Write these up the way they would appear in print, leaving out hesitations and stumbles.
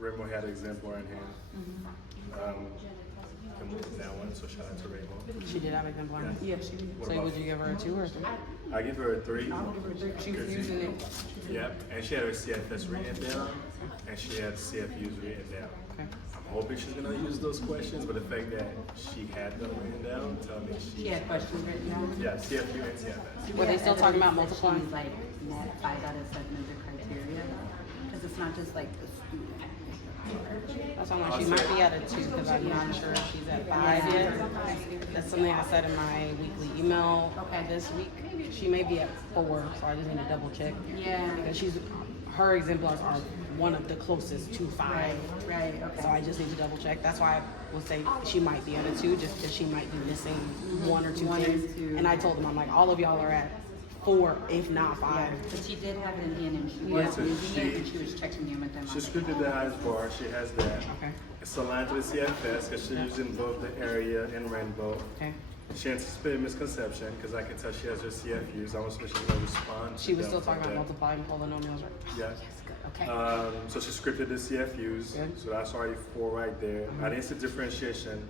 Rainbow had an exemplar in hand. Can move that one, so shout out to Rainbow. She did have exemplar. Yeah. Yeah, she did. What So about- would you give her a 2 or a 3? I give her a 3. I'll give her 3. She was using it. Yep, and she had her CFS written down, and she had CFUs written down. Okay. I'm hoping she's gonna use those questions, but the fact that she had them written down tell me She had questions written down. yeah, CFU and CFS. Were they still talking about Evidence that multiplying? she's, like met 5 out of 7 of the criteria, because it's not just like the student. That's why she might be at a 2 because I'm not sure if she's at 5 yet. That's something I said in my weekly email this week. She may be at 4, so I just need to double check. Yeah. Because her exemplars are one of the closest to 5. Right. So Okay. I just need to double check. That's why I will say she might be at a 2 just because she might be missing 1 or 2 1 or things. 2. And I told them, I'm like, all of y'all are at 4, if not 5. But she did have it in hand, and she Yeah. was So using it, she- and she was checking in with them. She scripted the highest bar, she has that. Okay. It's aligned to the CFS because she's using both the area and Rainbow. Okay. She anticipated misconception because I can tell she has her CFUs. I was supposed to respond. to She was them still for talking about that. multiplying polynomials, right? Yeah. Yes, good. Okay. So she scripted the CFUs, Good. so that's already 4 right there. I didn't see differentiation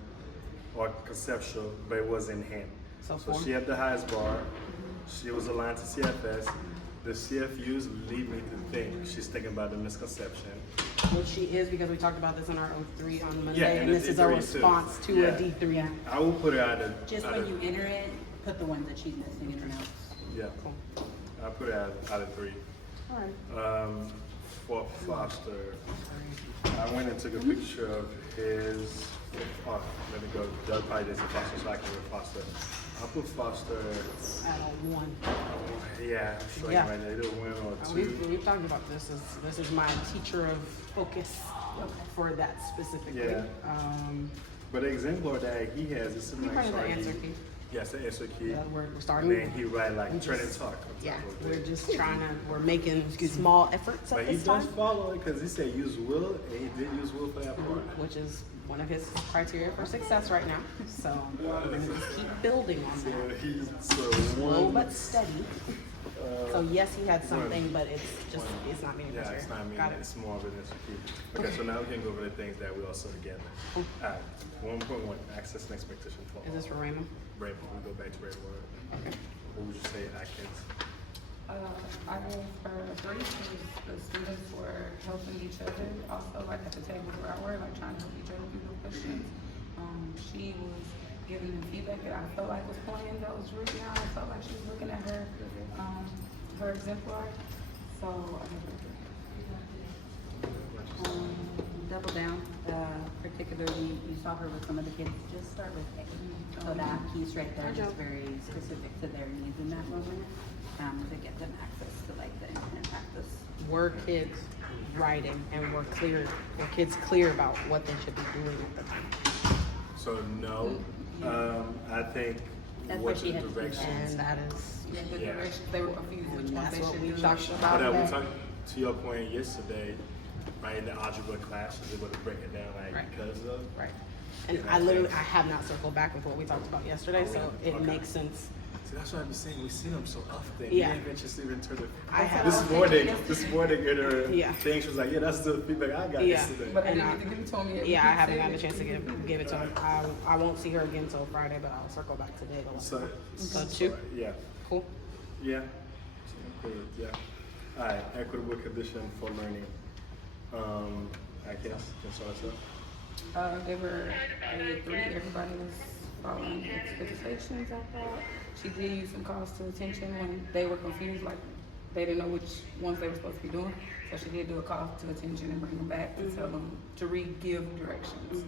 or conceptual, but it was in hand. So So 4. she had the highest bar. She was aligned to CFS. The CFUs lead me to think she's thinking about the misconception. Which she is because we talked about this in our O3 on Monday, Yeah, and and this the is a D3 too. response to Yeah. a D3. Yeah. I will put her out of Just out when of- you enter it, put the ones that she's missing in her notes. Yeah, Cool. I put her out of 3. All right. For Foster, I went and took a picture of his. Oh, let me go. Doug probably did some Foster, so I can with Foster. I'll put Foster. At a 1. Yeah, I'm sure Yeah. he might either 1 or 2. We've talked about this. This is my teacher of focus for that specifically. Yeah. But the exemplar that he has is You similar printed the to answer key. Yes, the answer key. Yeah, we're And starting. then he write like We turn and just- talk. on Yeah, top of we're it. just we're making small efforts at But he this does time, follow it because he said use will, and he did use will for that part. which is one of his criteria for success right now. So we're gonna just keep building on So that. he's so Slow one. but steady. So yes, he had something, but it's not meaning Yeah, it's not me. Got it. It's more of an institute. Okay, so now we can go over the things that we all saw together. Cool. All right, 1.1, access and expectation for Is this for Raymond? Rainbow? We go back to Rainbow. Okay. What would you say, Atkins? I gave her 3 because the students were helping each other. Also, like at the tables where I were, like trying to help each other through the questions. She was giving them feedback that I felt like was pointing that was really down. I felt like she was looking at her exemplar. So I gave her 3. Double down, particularly you saw her with some of the kids, just start with A. So that piece right there is very specific to their needs in that moment, to get them access to like the internet practice. Were kids writing and were kids clear about what they should be doing at the time? So no, I think That's what what she the had to do. directions. And that is, The Yeah. direction, they were confused which ones that's they what should we do. talked But about. we talked to your point yesterday, right? In the algebra class, she was able to break it down, like Right. because of. Right. And I have not circled back with what we talked about yesterday, so it Okay. makes sense. See, that's what I'm saying. We see them so often. Yeah. We didn't just even turn I have- This morning in her Yeah. thing, she was like, "Yeah, that's the feedback I got Yeah. yesterday." But I And didn't I- get to give it to me yet. Yeah, I haven't gotten a chance to give it to her. I won't see her again till Friday, but I'll circle back today. So, So 2? yeah, Cool. yeah, good, yeah. All right, equitable condition for learning. I guess can start us up. They were a 3. Everybody was following expectations, I thought. She did use some calls to attention when they were confused, like they didn't know which ones they were supposed to be doing. So she did do a call to attention and bring them back to tell them to re-give directions.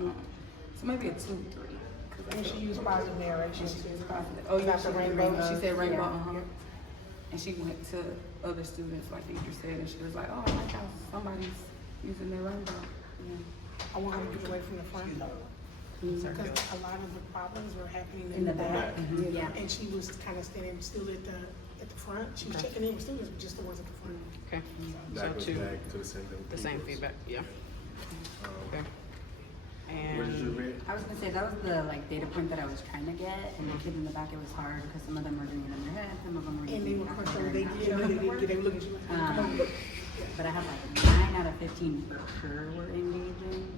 So maybe a 2, 3. 'cause I And she felt- used positive narration. She used positive. Oh, yeah, Not she the did rainbow. rainbow. She said rainbow. Yeah. And she went to other students, like Deidre said, and she was like, "Oh, I like how somebody's using their rainbow." I want her to get away from the front. Because a lot of the problems were happening in the back. Yeah. And she was kind of standing still at the front. She was checking in with students, but just the ones at the front. Okay. That So goes 2. back to the same thing. The same feedback. Yeah. Okay. What did you And read? I was gonna say, that was the like data point that I was trying to get, and the kids in the back, it was hard, because some of them were doing it in their head, some of them were And they using were it questioning, after they and did, they were looking at you like, come on, look. but I have like 9 out of 15 for sure were engaging.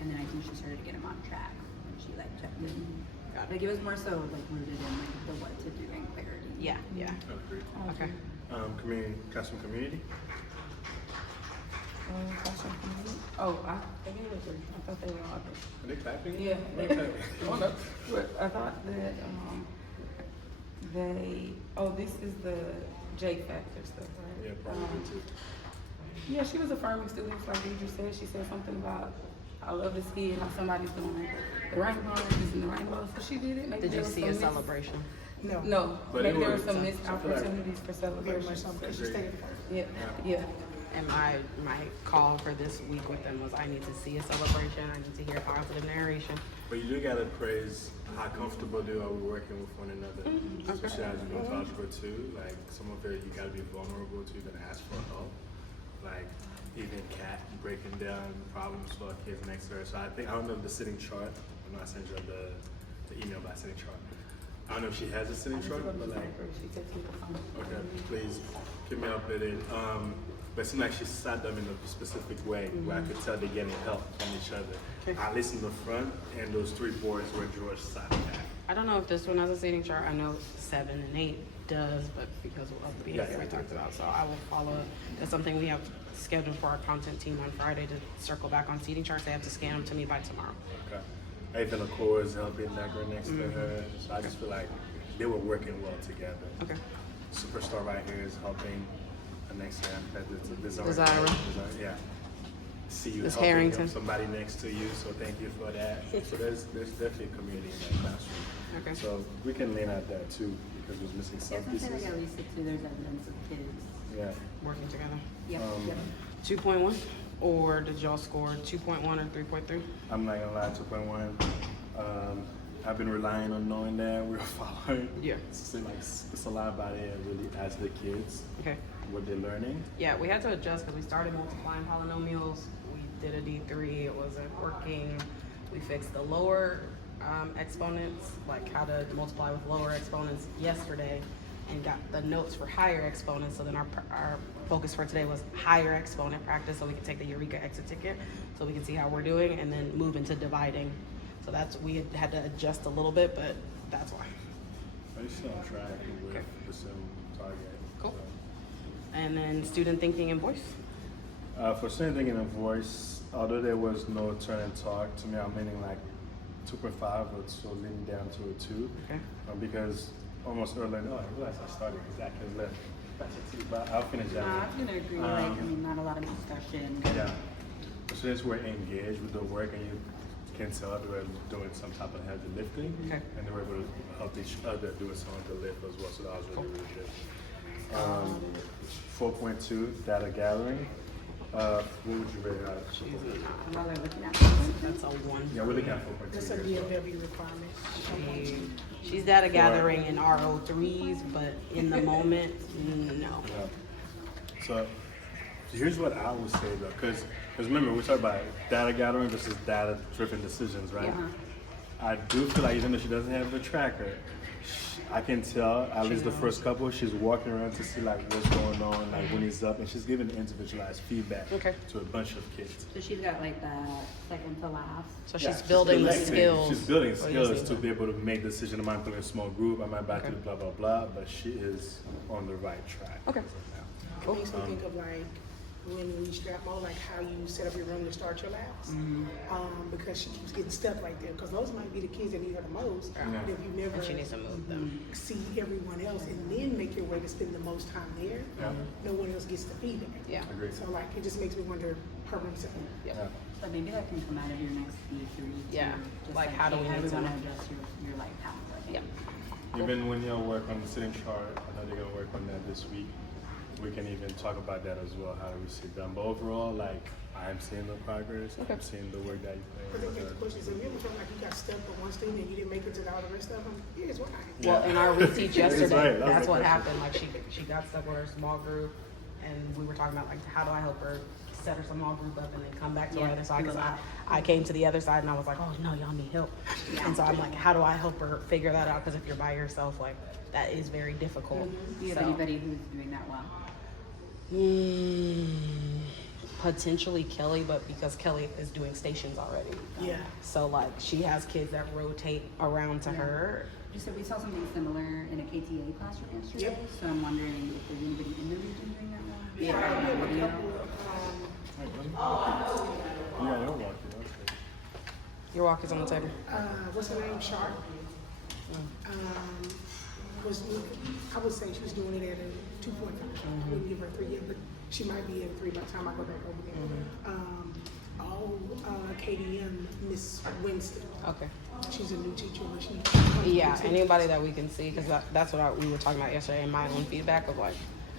And then I think she started to get him on track and she like checked in. Like it was more so like rooted in like the what to do and clarity. Yeah, yeah. I agree. Okay. Community, classroom community. Classroom community? Oh, I think it was 3. I thought they were all good. Are they clapping? Yeah. They're clapping. Come on up. But I thought that this is the J Factor stuff, right? Yeah, probably too. Yeah, she was affirming students, like Deidre said. She said something about, I love to see how somebody's doing the rainbow, using the rainbow. So she did it. Maybe Did there you was see some a missed- celebration? No. No, But maybe it there were was- some missed I feel like- opportunities for Very celebration. much so, because she stayed first. Yeah, yeah. And my call for this week with them was I need to see a celebration. I need to hear positive narration. But you do gotta praise how comfortable they are we working with one another. Especially as you go to algebra 2, like some of it you gotta be vulnerable to, you gotta ask for help. Like even Kat breaking down problems for kids next to her. So I don't know if the sitting chart, I'm not sending you the email about sitting chart. I don't know if she has a sitting chart, but like, She said she was fine. okay, please keep me updated. But it seemed like she sat them in a specific way where I could tell they're getting help from each other. I listened to the front and those 3 boards where George sat at. I don't know if this one has a seating chart. I know 7 and 8 does, but because of the behavior we talked about. So I will follow up. That's something we have scheduled for our content team on Friday to circle back on seating charts. They have to scan them to me by tomorrow. Okay. Ethan Core is helping that girl next to her. So I just feel like they were working well together. Okay. Superstar right here is helping next year. Desira. Yeah. See you Miss helping Harrington. somebody next to you, so thank you for that. So there's definitely a community in that classroom. Okay. So we can lean at that too because we're missing Yeah, some something like pieces. at least too, there's evidence of kids. Yeah. Working together. Yep, yep. 2.1, or did y'all score 2.1 or 3.3? I'm not gonna lie, 2.1. I've been relying on knowing that we're following. Yeah. It's like it's a lot about it really as the kids, Okay. what they're learning. Yeah, we had to adjust because we started multiplying polynomials. We did a D3, it wasn't working. We fixed the lower exponents, like how to multiply with lower exponents yesterday, and got the notes for higher exponents. So then our focus for today was higher exponent practice, so we can take the Eureka exit ticket, so we can see how we're doing, and then move into dividing. So we had to adjust a little bit, but that's why. Are you still on track with the same target? Cool. And then student thinking and voice. For student thinking and voice, although there was no turn and talk, to me I'm leaning like 2.5, but so leaning down to a 2. Okay. Because almost early, no, I realized I started because Zach has left. But I'll finish that. No, I'm gonna agree, like, I mean, not a lot of discussion. Yeah. Students were engaged with the work and you can tell they were doing some type of heavy lifting. Okay. And they were able to help each other doing some of the lift as well, so that was really, really good. 4.2, data gathering. What would you rate it out of? While they're looking at That's a 1. Yeah, we're looking at 4.2. That's a here, so. DFW requirement. She's data gathering in RO3s, but in the moment, no. Yeah. So here's what I would say though, because remember we talked about data gathering versus data driven decisions, right? Yeah. I do feel like even though she doesn't have the tracker, I can tell at least the first couple she's walking around to see like what's going on, like when he's up, and she's giving individualized feedback Okay. to a bunch of kids. So she's got like the second to last. So Yeah, she's building the collecting. skills. She's building for your skills to season. be able to make decisions. I might put in a small group. I might back to Okay. the blah blah blah. But she is on the right track. Okay. as of now. It makes me think of like when we strap mode, like how you set up your room to start your labs. Because she keeps getting stuck right there. Because those might be the kids that need her the most. Yeah. But if you never And she needs to move them. see everyone else and then make your way to spend the most time there, Yeah. no one else gets the feedback. Yeah. Agreed. So like it just makes me wonder her room setting. Yeah. Yeah. So maybe that can come out of your next D3. Yeah, too. Just like how do we need to- wanna adjust your life pathway? Yeah. Even when y'all work on the sitting chart, I know they're gonna work on that this week. We can even talk about that as well, how we see them. But overall, like I'm seeing the progress. Okay. I'm seeing the work that But you then put the in. question is, if you ever felt like you got stuck with one student and you didn't make it to all the rest of them, here's why. Well, in our reteach That is yesterday, right. That was that's the what question. happened. Like she got stuck with her small group, and we were talking about like how do I help her set her small group up and then come back to Yeah, her other side. do a Because lot. I came to the other side and I was like, oh no, y'all need help. And so I'm like, how do I help her figure that out? Because if you're by yourself, like that is very difficult. Do you have So, anybody who's doing that well? Potentially Kelly, but because Kelly is doing stations already. Yeah. So like she has kids that rotate around to her. Just that we saw something similar in a KTA classroom yesterday, Yep. so I'm wondering if there's anybody in the region doing that now. Yeah, I have a couple of, Yeah, they'll walk you. Okay. Your walk is on the table. what's her name, Sharp? Was, I would say she was doing it at a 2.5. Wouldn't give her 3 yet, but she might be at a 3 by the time I go back over there. KDM, Miss Winston. Okay. She's a new teacher, but she. Yeah, anybody that we can see, because that's what we were talking about yesterday in my own feedback of like,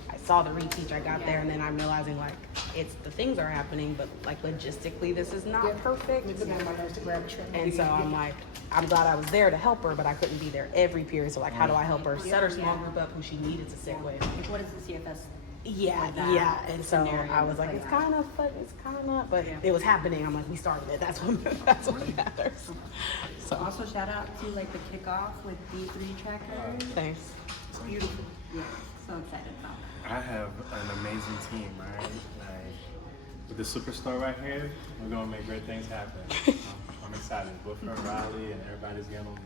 I saw the reteach, I got there, and then I'm realizing like, it's the things are happening, but like logistically, this is not perfect. Let me put down my notes to grab a shrimp. And so I'm like, I'm glad I was there to help her, but I couldn't be there every period. So like, how do I help her set her small group up who she needed to sit with? Like, what is the CFS? Yeah, With that yeah. And so scenario I was like, play it's out. kind of fun, it's kind of not, but it was happening. I'm like, we started it. That's what matters. So Also, shout out to like the kickoff with D3 trackers. thanks. It's beautiful. Yeah, so excited about that. I have an amazing team, right? Like with the superstar right here, we're gonna make great things happen. I'm excited. Both from Riley and everybody's getting on board.